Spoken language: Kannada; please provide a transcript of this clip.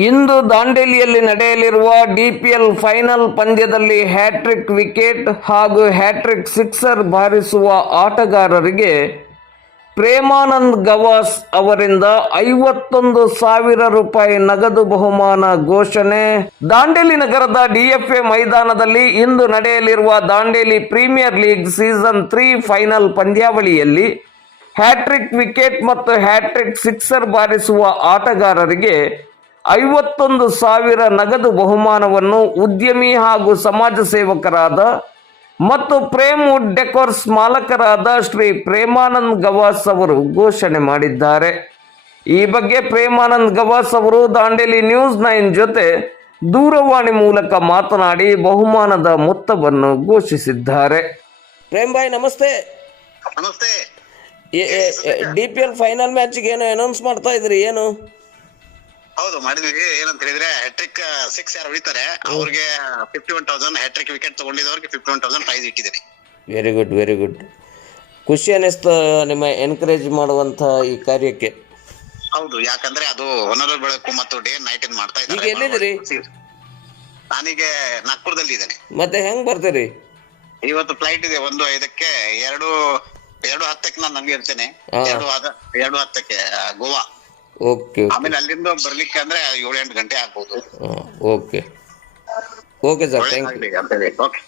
ಇಂದು ದಾಂಡೇಲಿಯಲ್ಲಿ ನಡೆಯಲಿರುವ ಡಿಪಿಎಲ್ ಫೈನಲ್ ಪಂದ್ಯದಲ್ಲಿ ಹ್ಯಾಟ್ರಿಕ್ ವಿಕೆಟ್ ಹಾಗೂ ಹ್ಯಾಟ್ರಿಕ್ ಸಿಕ್ಸರ್ ಬಾರಿಸುವ ಆಟಗಾರರಿಗೆ ಪ್ರೇಮಾನಂದ್ ಗವಾಸ್ ಅವರಿಂದ ಐವತ್ತೊಂದು ಸಾವಿರ ರೂಪಾಯಿ ನಗದು ಬಹುಮಾನ ಘೋಷಣೆ. ದಾಂಡೇಲಿ ನಗರದ ಡಿಎಫ್ಎ ಮೈದಾನದಲ್ಲಿ ಇಂದು ನಡೆಯಲಿರುವ Dandeli premier league season three final ಪಂದ್ಯಾವಳಿಯಲ್ಲಿ ಹ್ಯಾಟ್ರಿಕ್ ವಿಕೆಟ್ ಮತ್ತು ಹ್ಯಾಟ್ರಿಕ್ ಸಿಕ್ಸರ್ ಬಾರಿಸುವ ಆಟಗಾರರಿಗೆ ಐವತ್ತೊಂದು ಸಾವಿರ ನಗದು ಬಹುಮಾನವನ್ನು ಉದ್ಯಮಿ ಹಾಗೂ ಸಮಾಜ ಸೇವಕರಾದ ಮತ್ತು ಪ್ರೇಮ್ ವುಡ್ ಡೆಕೋರ್ಸ್ ಮಾಲಕರಾದ ಶ್ರೀ ಪ್ರೇಮಾನಂದ್ ಗವಾಸ್ ಅವರು ಘೋಷಣೆ ಮಾಡಿದ್ದಾರೆ. ಈ ಬಗ್ಗೆ ಪ್ರೇಮಾನಂದ್ ಗವಾಸ್ ಅವರು ದಾಂಡೇಲಿ ನ್ಯೂಸ್ ನೈನ್ ಜೊತೆ ದೂರವಾಣಿ ಮೂಲಕ ಮಾತನಾಡಿ ಬಹುಮಾನದ ಮೊತ್ತವನ್ನು ಘೋಷಿಸಿದ್ದಾರೆ. ಪ್ರೇಮ್ ಬಾಯ್ ನಮಸ್ತೆ. ನಮಸ್ತೆ ಡಿ ಪಿ ಎಲ್ ಫೈನಲ್ ಮ್ಯಾಚ್ಗೆ ಏನು ಅನೌನ್ಸ್ ಮಾಡ್ತಾ ಇದ್ರಿ ಏನು? ಹೌದು ಮಾಡಿದ್ವಿ. ಏನಂತ ಹೇಳಿದ್ರೆ ಹೆಟ್ರಿಕ್ ಸಿಕ್ಸ್ ಯಾರು ಹೊಡಿತಾರೆ ಅವ್ರಿಗೆ fifty one thousand hattrick wicket ತಗೊಂಡಿದ್ದವ್ರಿಗೆ fifty one thousand prize ಇಟ್ಟಿದ್ದೀನಿ ವೆರಿ ಗುಡ್ ವೆರಿ ಗುಡ್ ಖುಷಿ ಅನ್ನಿಸ್ತು ನಿಮ್ಮ ಎನ್ಕರೇಜ್ ಮಾಡುವಂತ ಈ ಕಾರ್ಯಕ್ಕೆ. ಹೌದು ಯಾಕಂದ್ರೆ ಅದು ಹೊನರ ಬೆಳಕು ಮತ್ತು ಡೇ ನೈಟ್ ಇದ್ ಮಾಡ್ತಾ ಇದ್ದೀನಿ ಎಲ್ಲಿದ್ದೀರಿ? ನಾನೀಗ ನಾಗ್ಪುರದಲ್ಲಿ ಇದ್ದೇನೆ. ಮತ್ತೆ ಹೆಂಗ್ ಬರ್ತೀರಿ? ಇವತ್ತು ಫ್ಲೈಟ್ ಇದೆ ಒಂದು ಐದಕ್ಕೆ ಎರಡು ಎರಡು ಹತ್ತಕ್ಕೆ ನಾನು ನಂಗೆ ಇರ್ತೇನೆ. ಎರಡು ಎರಡು ಹತ್ತಕ್ಕೆ ಗೋವಾ. ಓಕೆ ಆಮೇಲೆ ಅಲ್ಲಿಂದ ಬರ್ಲಿಕ್ಕೆ ಅಂದ್ರೆ ಏಳು ಎಂಟು ಗಂಟೆ ಆಗ್ಬೋದು. Okay okay sir thank you ಆಗ್ಲಿ